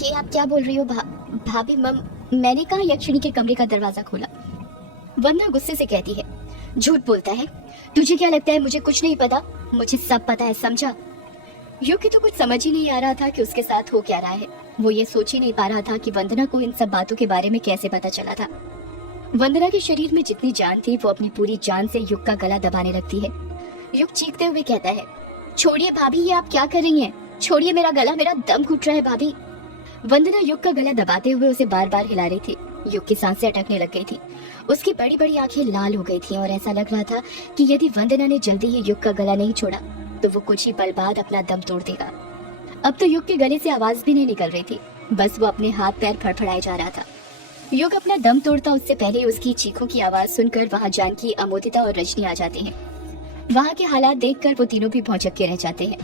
ये आप क्या बोल रही हो भाभी? मैंने कहा यक्षिणी के कमरे का दरवाजा खोला। वंदना गुस्से से कहती है, झूठ बोलता है। तुझे क्या लगता है मुझे कुछ नहीं पता? मुझे सब पता है, समझा? युग की तो कुछ समझ ही नहीं आ रहा था कि उसके साथ हो क्या रहा है। वो ये सोच ही नहीं पा रहा था कि वंदना को इन सब बातों के बारे में कैसे पता चला था। वंदना के शरीर में जितनी जान थी वो अपनी पूरी जान से युग का गला दबाने लगती है। युग चीखते हुए कहता है, छोड़िए भाभी, ये आप क्या कर रही हैं? छोड़िए मेरा गला, मेरा दम घुट रहा है भाभी। वंदना युग का गला दबाते हुए उसे बार बार हिला रही थी। युग की सांसें अटकने लग गई थी। उसकी बड़ी बड़ी आंखें लाल हो गई थी और ऐसा लग रहा था कि यदि वंदना ने जल्दी ही युग का गला नहीं छोड़ा तो वो कुछ ही पल बाद अपना दम तोड़ देगा। अब तो युग के गले से आवाज भी नहीं निकल रही थी, बस वो अपने हाथ पैर फड़फड़ाए जा रहा था। युग अपना दम तोड़ता उससे पहले उसकी चीखों की आवाज सुनकर वहाँ जानकी, अमोदिता और रजनी आ जाते हैं। वहाँ के हालात देखकर वो तीनों भी भौचक के रह जाते हैं।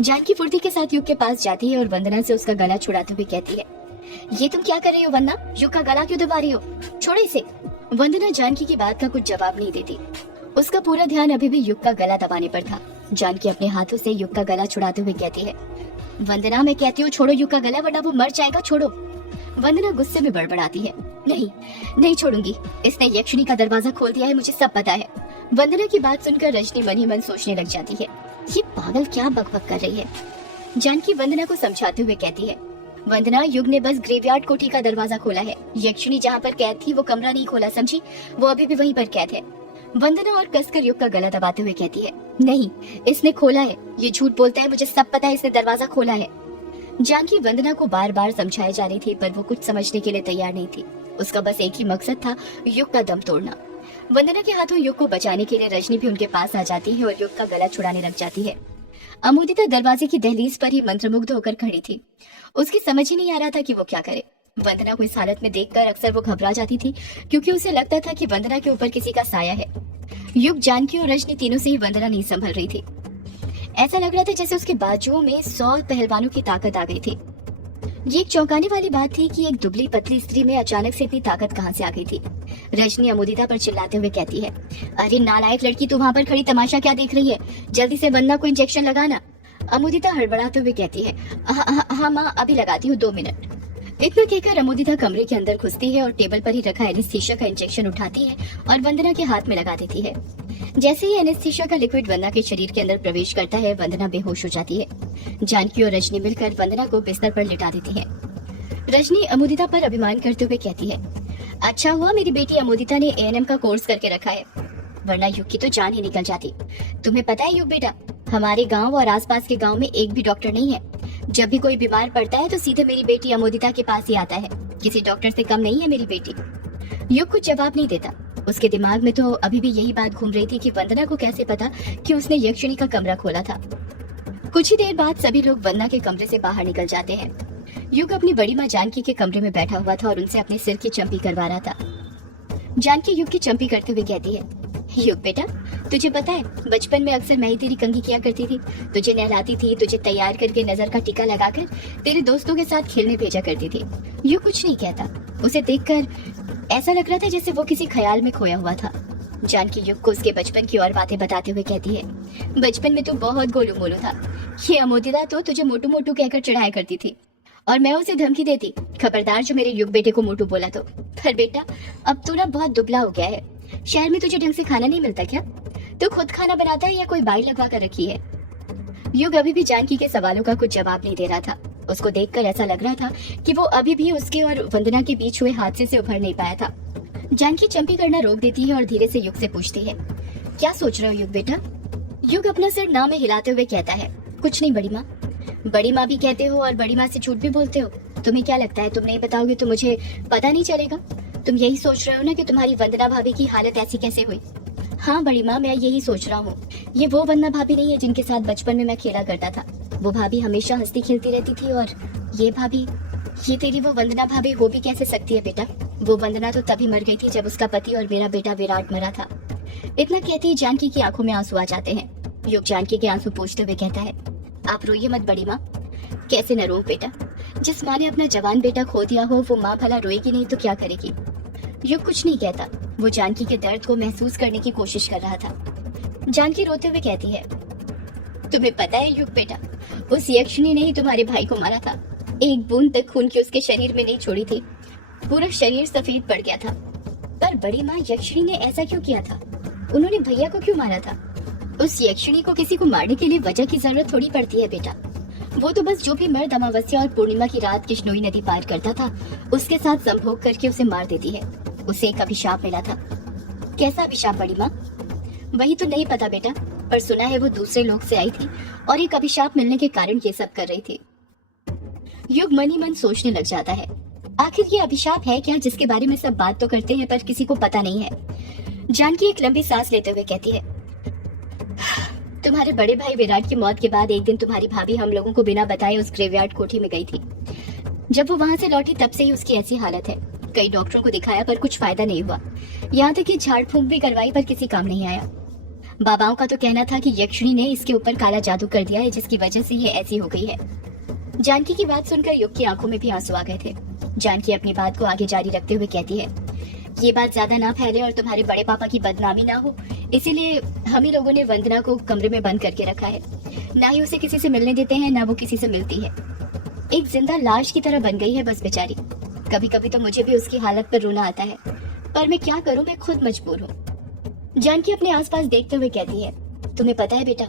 जानकी फुर्ती के साथ युग के पास जाती है और वंदना से उसका गला छुड़ाते हुए कहती है, ये तुम क्या कर रही हो वंदना? युग का गला क्यों दबा रही हो? छोड़ो इसे। वंदना जानकी की बात का कुछ जवाब नहीं देती। उसका पूरा ध्यान अभी भी युग का गला दबाने पर था। जानकी अपने हाथों से युग का गला छुड़ाते हुए कहती है, वंदना मैं कहती हूँ छोड़ो युग का गला, वरना वो मर जाएगा, छोड़ो। वंदना गुस्से में बड़बड़ाती है, नहीं नहीं छोड़ूंगी, इसने यक्षिणी का दरवाजा खोल दिया है, मुझे सब पता है। वंदना की बात सुनकर रजनी मन ही मन सोचने लग जाती है, ये पागल क्या बकबक कर रही है। जानकी वंदना को समझाते हुए कहती है, वंदना युग ने बस ग्रेवयार्ड कोठी का दरवाजा खोला है, यक्षिणी जहाँ पर कैद थी वो कमरा नहीं खोला, समझी? वो अभी भी वहीं पर कैद है। वंदना और कसकर युग का गला दबाते हुए कहती है, नहीं इसने खोला है, ये झूठ बोलता है, मुझे सब पता है, इसने दरवाजा खोला है। जानकी वंदना को बार बार समझाई जा रही थी पर वो कुछ समझने के लिए तैयार नहीं थी। उसका बस एक ही मकसद था, युग का दम तोड़ना। वंदना के हाथों युग को बचाने के लिए रजनी भी उनके पास आ जाती है और युग का गला छुड़ाने लग जाती है। अमोदिता दरवाजे की दहलीज पर ही मंत्रमुग्ध होकर खड़ी थी। उसकी समझ ही नहीं आ रहा था कि वो क्या करे। वंदना को इस हालत में देखकर अक्सर वो घबरा जाती थी, क्योंकि उसे लगता था कि वंदना के ऊपर किसी का साया है। युग, जानकी और रजनी तीनों से ही वंदना नहीं संभल रही थी। ऐसा लग रहा था जैसे उसके बाजुओं में 100 पहलवानों की ताकत आ गई थी। ये एक चौंकाने वाली बात थी कि एक दुबली पतली स्त्री में अचानक से इतनी ताकत कहां से आ गई थी। रजनी अमोदिता पर चिल्लाते हुए कहती है, अरे नालायक लड़की, तू वहां पर खड़ी तमाशा क्या देख रही है? जल्दी से वंदना को इंजेक्शन लगाना। अमोदिता हड़बड़ाते हुए कहती है, हाँ माँ, अभी लगाती हूँ, 2 मिनट। इतना कहकर अमोदिता कमरे के अंदर घुसती है और टेबल पर ही रखा एनेस्थीसिया का इंजेक्शन उठाती है और वंदना के हाथ में लगा देती है। जैसे ही एनेस्थीसिया का लिक्विड वंदना के शरीर के अंदर प्रवेश करता है, वंदना बेहोश हो जाती है। जानकी और रजनी मिलकर वंदना को बिस्तर पर लिटा देती है। रजनी अमोदिता पर अभिमान करते हुए कहती है, अच्छा हुआ मेरी बेटी अमोदिता ने एएनएम का कोर्स करके रखा है, वरना युग की तो जान ही निकल जाती। तुम्हें पता है युग बेटा, हमारे गांव और आसपास के गांव में एक भी डॉक्टर नहीं है। जब भी कोई बीमार पड़ता है तो सीधे मेरी बेटी अमोदिता के पास ही आता है। किसी डॉक्टर से कम नहीं है मेरी बेटी। युग कुछ जवाब नहीं देता। उसके दिमाग में तो अभी भी यही बात घूम रही थी कि वंदना को कैसे पता कि उसने यक्षिणी का कमरा खोला था। कुछ ही देर बाद सभी लोग वंदना के कमरे से बाहर निकल जाते हैं। युग अपनी बड़ी माँ जानकी के कमरे में बैठा हुआ था और उनसे अपने सिर की चंपी करवा रहा था। जानकी युग की चंपी करते हुए कहती है, युग बेटा, तुझे पता है बचपन में अक्सर मैं ही तेरी कंघी किया करती थी। तुझे नहलाती थी, तुझे तैयार करके नजर का टीका लगाकर तेरे दोस्तों के साथ खेलने भेजा करती थी। युग कुछ नहीं कहता। उसे देखकर ऐसा लग रहा था जैसे वो किसी ख्याल में खोया हुआ था। जानकी युग को उसके बचपन की और बातें बताते हुए कहती है, बचपन में तू बहुत गोलू मोलू था। ये अमोदिता तो तुझे मोटू मोटू कहकर चिढ़ाया करती थी और मैं उसे धमकी देती, खबरदार जो मेरे युग बेटे को मोटू बोला तो। पर बेटा अब तू ना बहुत दुबला हो गया है। शहर में तुझे ढंग से खाना नहीं मिलता क्या? तू खुद खाना बनाता है या कोई बाई लगवा कर रखी है? युग अभी भी जानकी के सवालों का कुछ जवाब नहीं दे रहा था। उसको देखकर ऐसा लग रहा था कि वो अभी भी उसके और वंदना के बीच हुए हादसे से उभर नहीं पाया था। जानकी चंपी करना रोक देती है और धीरे से युग से पूछती है, क्या सोच रहे हो युग बेटा? युग अपना सिर ना में हिलाते हुए कहता है, कुछ नहीं बड़ी माँ। बड़ी माँ भी कहते हो और बड़ी माँ से झूठ भी बोलते हो। तुम्हें क्या लगता है तुम नहीं बताओगे तो मुझे पता नहीं चलेगा? तुम यही सोच रहे हो ना कि तुम्हारी वंदना भाभी की हालत ऐसी कैसे हुई? हाँ बड़ी माँ, मैं यही सोच रहा हूँ। ये वो वंदना भाभी नहीं है जिनके साथ बचपन में मैं खेला करता था। वो भाभी हमेशा हंसती खेलती रहती थी और ये भाभी, ये तेरी वो वंदना भाभी हो भी कैसे सकती है बेटा? वो वंदना तो तभी मर गई थी जब उसका पति और मेरा बेटा विराट मरा था। इतना कहते ही जानकी की आंखों में आंसू आ जाते हैं। युग जानकी के आंसू पोंछते हुए कहता है, आप रोइए मत बड़ी माँ। कैसे न रो बेटा, जिस माँ ने अपना जवान बेटा खो दिया हो वो माँ भला रोएगी नहीं तो क्या करेगी? युग कुछ नहीं कहता। वो जानकी के दर्द को महसूस करने की कोशिश कर रहा था। जानकी रोते हुए कहती है, तुम्हें पता है युग बेटा, उस यक्षिणी ने ही तुम्हारे भाई को मारा था। एक बूंद तक खून की उसके शरीर में नहीं छोड़ी थी। पूरा शरीर सफेद पड़ गया था। पर बड़ी माँ यक्षिणी ने ऐसा क्यों किया था? उन्होंने भैया को क्यों मारा था? उस यक्षिणी को किसी को मारने के लिए वजह की जरूरत थोड़ी पड़ती है बेटा। वो तो बस जो भी मर्द अमावस्या और पूर्णिमा की रात किश्नोई नदी पार करता था उसके साथ संभोग करके उसे मार देती है। उसे एक अभिशाप मिला था। कैसा अभिशाप बड़ी माँ? वही तो नहीं पता बेटा, पर सुना है वो दूसरे लोग से आई थी और एक अभिशाप मिलने के कारण ये सब कर रही थी। युग मन ही मन सोचने लग जाता है, आखिर ये अभिशाप है क्या जिसके बारे में सब बात तो करते हैं पर किसी को पता नहीं है। जानकी एक लंबी सांस लेते हुए कहती है, तुम्हारे बड़े भाई विराट की मौत के बाद एक दिन तुम्हारी भाभी हम लोगों को बिना बताए उस ग्रेवयार्ड कोठी में गई थी। जब वो वहां से लौटी तब से ही उसकी ऐसी हालत है। कई डॉक्टरों को दिखाया पर कुछ फायदा नहीं हुआ। यहाँ तक कि झाड़ फूंक भी करवाई पर किसी काम नहीं आया। बाबाओं का तो कहना था कि यक्षिणी ने इसके ऊपर काला जादू कर दिया है जिसकी वजह से ये ऐसी हो गई है। जानकी की बात सुनकर युग की आंखों में भी आंसू आ गए थे। जानकी अपनी बात को आगे जारी रखते हुए कहती है, ये बात ज्यादा ना फैले और तुम्हारे बड़े पापा की बदनामी ना हो, इसीलिए हम ही लोगों ने वंदना को कमरे में बंद करके रखा है। ना ही उसे किसी से मिलने देते हैं, ना वो किसी से मिलती है। एक जिंदा लाश की तरह बन गई है बस बेचारी। कभी कभी तो मुझे भी उसकी हालत पर रोना आता है, पर मैं क्या करूं, मैं खुद मजबूर हूँ। जानकी अपने आसपास देखते हुए कहती है, तुम्हें पता है बेटा,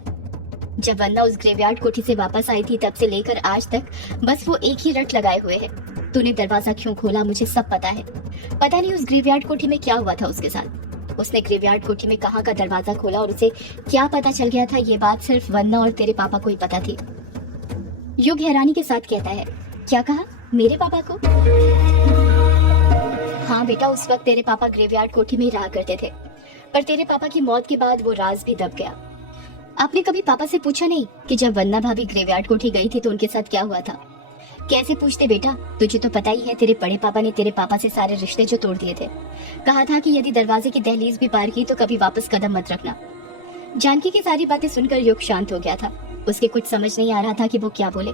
जब वंदना उस ग्रेवयार्ड कोठी से वापस आई थी तब से लेकर आज तक बस वो एक ही रट लगाए हुए है। तूने दरवाजा क्यों खोला मुझे सब पता है। पता नहीं उस ग्रेवयार्ड कोठी में क्या हुआ था उसके साथ। उसने ग्रेवयार्ड कोठी में कहाँ का दरवाजा खोला और उसे क्या पता चल गया था, ये बात सिर्फ वंदना और तेरे पापा को ही पता थी। युग हैरानी के साथ कहता है, क्या कहा? मेरे पापा को? हाँ बेटा, उस वक्त तेरे पापा ग्रेवयार्ड कोठी में ही रहा करते थे, पर तेरे पापा की मौत के बाद वो राज भी दब गया। आपने कभी पापा से पूछा नहीं कि जब वंदना भाभी ग्रेवयार्ड कोठी गई थी तो उनके साथ क्या हुआ था? कैसे पूछते बेटा, तुझे तो पता ही है तेरे बड़े पापा ने तेरे पापा से सारे रिश्ते जो तोड़ दिए थे। कहा था कि यदि दरवाजे की दहलीज भी पार की तो कभी वापस कदम मत रखना। जानकी की सारी बातें सुनकर युग शांत हो गया था। उसके कुछ समझ नहीं आ रहा था कि वो क्या बोले,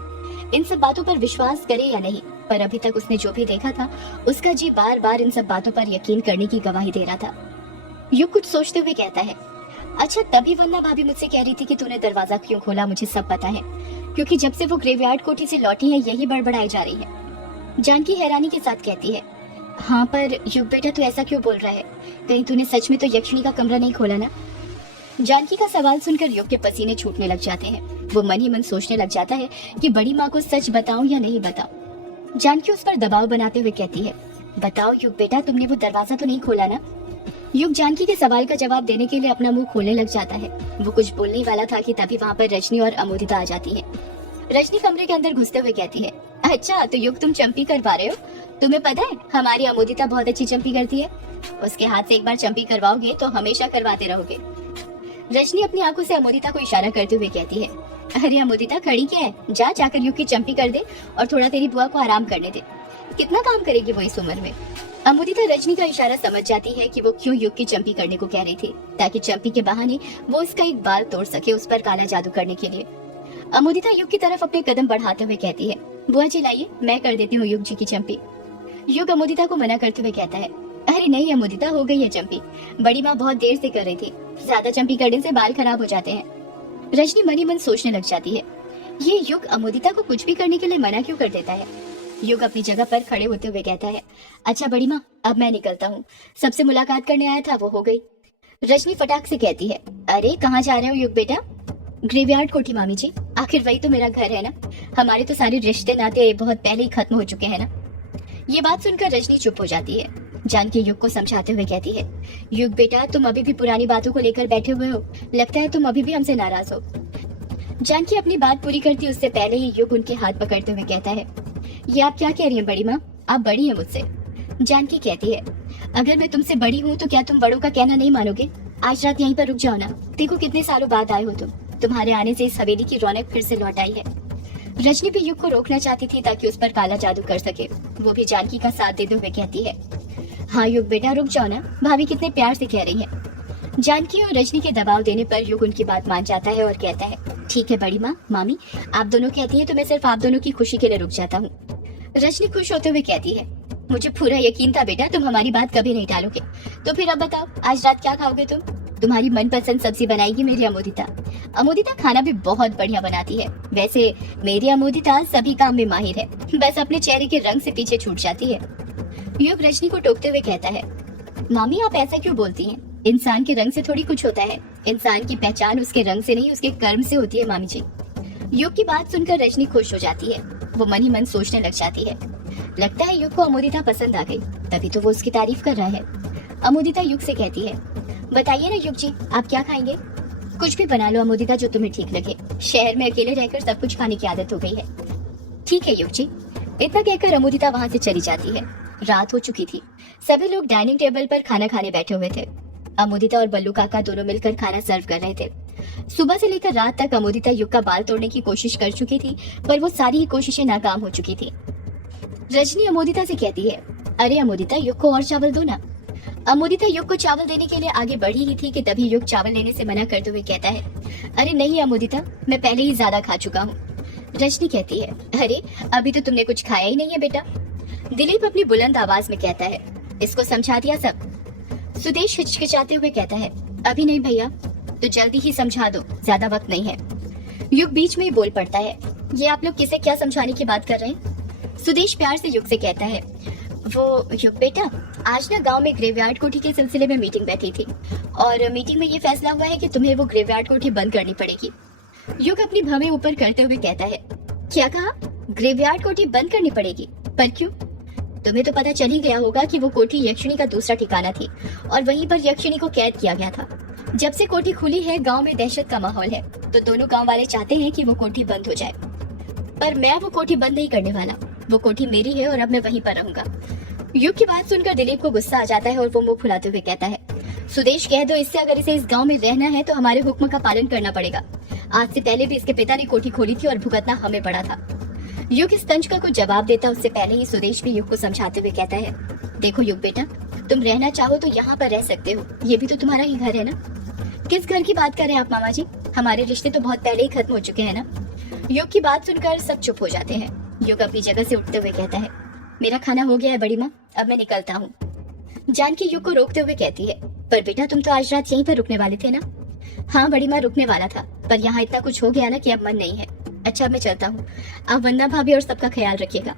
इन सब बातों पर विश्वास करे या नहीं। पर अभी तक उसने जो भी देखा था उसका जी बार बार इन सब बातों पर यकीन करने की गवाही दे रहा था। युग कुछ सोचते हुए कहता है, अच्छा तभी वंदना भाभी मुझसे कह रही थी कि तूने दरवाजा क्यों खोला, मुझे सब पता है, क्योंकि जब से वो ग्रेवयार्ड कोठी से लौटी है यही बड़बड़ाई जा रही है। जानकी हैरानी के साथ कहती है, हाँ पर युग बेटा तू ऐसा क्यों बोल रहा है? कहीं तूने सच में तो यक्षिणी का कमरा नहीं खोला ना? जानकी का सवाल सुनकर युग के पसीने छूटने लग जाते हैं। वो मन ही मन सोचने लग जाता है कि बड़ी माँ को सच बताऊं या नहीं बताऊं। जानकी उस पर दबाव बनाते हुए कहती है, बताओ युग बेटा, तुमने वो दरवाजा तो नहीं खोला ना? युग जानकी के सवाल का जवाब देने के लिए अपना मुंह खोलने लग जाता है। वो कुछ बोलने वाला था कि तभी वहाँ पर रजनी और अमोदिता आ जाती है। रजनी कमरे के अंदर घुसते हुए कहती है, अच्छा तो युग तुम चंपी करवा रहे हो? तुम्हें पता है हमारी अमोदिता बहुत अच्छी चंपी करती है। उसके हाथ से एक बार चंपी करवाओगे तो हमेशा करवाते रहोगे। रजनी अपनी आंखों से अमोदिता को इशारा करते हुए कहती है, अरे अमोदिता खड़ी क्या है, जा जाकर युग की चंपी कर दे और थोड़ा तेरी बुआ को आराम करने दे। कितना काम करेगी वो इस उम्र में। अमोदिता रजनी का इशारा समझ जाती है कि वो क्यों युग की चंपी करने को कह रही थी, ताकि चंपी के बहाने वो उसका एक बाल तोड़ सके, उस पर काला जादू करने के लिए। अमोदिता युग की तरफ अपने कदम बढ़ाते हुए कहती है, बुआ जी लाइए, मैं कर देती हूँ युग जी की चंपी। युग अमोदिता को मना करते हुए कहता है, अरे नहीं अमोदिता, हो गई है चंपी, बड़ी माँ बहुत देर से कर रही थी, ज्यादा चंपी करने से बाल खराब हो जाते हैं। रजनी मन ही मन सोचने लग जाती है, ये युग अमोदिता को कुछ भी करने के लिए मना क्यों कर देता है। युग अपनी जगह पर खड़े होते हुए कहता है, अच्छा बड़ी माँ अब मैं निकलता हूँ, सबसे मुलाकात करने आया था वो हो गई। रजनी फटाक से कहती है, अरे कहाँ जा रहे हो युग बेटा? ग्रेवयार्ड कोठी मामी जी, आखिर वही तो मेरा घर है ना, हमारे तो सारे रिश्ते नाते बहुत पहले ही खत्म हो चुके हैं ना। ये बात सुनकर रजनी चुप हो जाती है। जानकी युग को समझाते हुए कहती है, युग बेटा तुम अभी भी पुरानी बातों को लेकर बैठे हुए हो, लगता है तुम अभी भी हमसे नाराज हो। जानकी अपनी बात पूरी करती उससे पहले ही युग उनके हाथ पकड़ते हुए कहता है, ये आप क्या कह रही हैं बड़ी माँ, आप बड़ी हैं मुझसे। जानकी कहती है, अगर मैं तुमसे बड़ी हूँ तो क्या तुम बड़ों का कहना नहीं मानोगे? आज रात यहीं पर रुक जाओ ना, देखो कितने सालों बाद आए हो तुम, तुम्हारे आने से इस हवेली की रौनक फिर से लौट आई है। रजनी भी युग को रोकना चाहती थी ताकि उस पर काला जादू कर सके। वो भी जानकी का साथ देते हुए कहती है, हाँ युग बेटा रुक जाओ ना, भाभी कितने प्यार से कह रही है। जानकी और रजनी के दबाव देने पर युग उनकी बात मान जाता है और कहता है, ठीक है बड़ी माँ, मामी आप दोनों कहती है तो मैं सिर्फ आप दोनों की खुशी के लिए रुक जाता हूँ। रजनी खुश होते हुए कहती है, मुझे पूरा यकीन था बेटा तुम हमारी बात कभी नहीं टालोगे। तो फिर अब बताओ आज रात क्या खाओगे तुम? तुम्हारी मनपसंद सब्जी बनाएगी मेरी अमोदिता। अमोदिता खाना भी बहुत बढ़िया बनाती है। वैसे मेरी अमोदिता सभी काम में माहिर है, बस अपने चेहरे के रंग से पीछे छूट जाती है। युग रजनी को टोकते हुए कहता है, मामी आप ऐसा क्यों बोलती हैं? इंसान के रंग से थोड़ी कुछ होता है। इंसान की पहचान उसके रंग से नहीं उसके कर्म से होती है मामी जी। युग की बात सुनकर रजनी खुश हो जाती है। वो मन ही मन सोचने लग जाती है, लगता है युग को अमोदिता पसंद आ गई, तभी तो वो उसकी तारीफ कर रहा है। अमोदिता युग से कहती है, बताइए ना युग जी, आप क्या खाएंगे? कुछ भी बना लो अमोदिता, जो तुम्हें ठीक लगे। शहर में अकेले रहकर सब कुछ खाने की आदत हो गई है। ठीक है युग जी। इतना कहकर अमोदिता वहाँ से चली जाती है। रात हो चुकी थी। सभी लोग डाइनिंग टेबल पर खाना खाने बैठे हुए थे। अमोदिता और बल्लू काका दोनों मिलकर खाना सर्व कर रहे थे। सुबह से लेकर रात तक अमोदिता युग का बाल तोड़ने की कोशिश कर चुकी थी, पर वो सारी ही कोशिशें नाकाम हो चुकी थी। रजनी अमोदिता से कहती है, अरे अमोदिता युग को और चावल दो ना। अमोदिता युग को चावल देने के लिए आगे बढ़ी ही थी कि तभी युग चावल लेने से मना करते हुए कहता है, अरे नहीं अमोदिता, मैं पहले ही ज्यादा खा चुका हूँ। रजनी कहती है, अरे अभी तो तुमने कुछ खाया ही नहीं है बेटा। दिलीप अपनी बुलंद आवाज में कहता है, इसको समझा दिया सब। सुदेश हिचकिचाते हुए कहता है, अभी नहीं भैया, तो जल्दी ही समझा दो, ज्यादा वक्त नहीं है। युग बीच में ही बोल पड़ता है, ये आप लोग किसे क्या समझाने की बात कर रहे हैं? सुदेश प्यार से युग से कहता है, वो युग बेटा, आज ना गांव में ग्रेवयार्ड कोठी के सिलसिले में मीटिंग बैठी थी और मीटिंग में ये फैसला हुआ है कि तुम्हें वो ग्रेवयार्ड कोठी बंद करनी पड़ेगी। युग अपनी भवें ऊपर करते हुए कहता है, क्या कहा? ग्रेवयार्ड कोठी बंद करनी पड़ेगी? पर क्यों? तुम्हें तो पता चल ही गया होगा कि वो कोठी यक्षिणी का दूसरा ठिकाना थी और वहीं पर यक्षिणी को कैद किया गया था। जब से कोठी खुली है गांव में दहशत का माहौल है, तो दोनों गांव वाले चाहते हैं कि वो कोठी बंद हो जाए, पर मैं वो कोठी बंद नहीं करने वाला। वो कोठी मेरी है और अब मैं वहीं पर रहूंगा। युग की बात सुनकर दिलीप को गुस्सा आ जाता है और वो मुंह फुलाते हुए कहता है, सुदेश कह दो इससे, अगर इसे इस गांव में रहना है तो हमारे हुक्म का पालन करना पड़ेगा। आज से पहले भी इसके पिता ने कोठी खोली थी और भुगतना हमें पड़ा था। युग इस तंज का कुछ जवाब देता उससे पहले ही सुदेश भी युग को समझाते हुए कहता है, देखो युग बेटा, तुम रहना चाहो तो यहाँ पर रह सकते हो, ये भी तो तुम्हारा ही घर है ना। किस घर की बात कर रहे हैं आप मामा जी? हमारे रिश्ते तो बहुत पहले ही खत्म हो चुके हैं ना। युग की बात सुनकर सब चुप हो जाते हैं। युग अपनी जगह से उठते हुए कहता है, मेरा खाना हो गया है बड़ी माँ, अब मैं निकलता हूँ। जानकी युग को रोकते हुए कहती है, पर बेटा तुम तो आज रात यहीं पर रुकने वाले थे ना? हाँ बड़ी माँ, रुकने वाला था, पर यहाँ इतना कुछ हो गया ना कि अब मन नहीं है। अच्छा मैं चलता हूँ, आप वंदना भाभी और सबका ख्याल रखिएगा।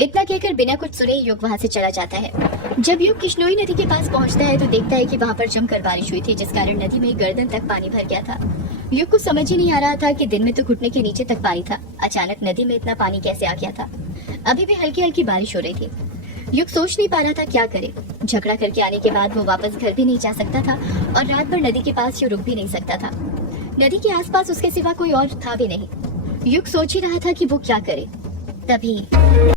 इतना कहकर बिना कुछ सुने युग वहाँ से चला जाता है। जब युग किश्नोई नदी के पास पहुँचता है तो देखता है कि वहाँ पर जमकर बारिश हुई थी, जिस कारण नदी में गर्दन तक पानी भर गया था। युग को समझ ही नहीं आ रहा था कि दिन में तो घुटने के नीचे तक पानी था, अचानक नदी में इतना पानी कैसे आ गया था। अभी भी हल्की हल्की बारिश हो रही थी। युग सोच नहीं पा रहा था क्या करे। झगड़ा करके आने के बाद वो वापस घर भी नहीं जा सकता था और रात भर नदी के पास यूं रुक भी नहीं सकता था। नदी के आसपास उसके सिवा कोई और था भी नहीं। युग सोच ही रहा था कि वो क्या करे। तभी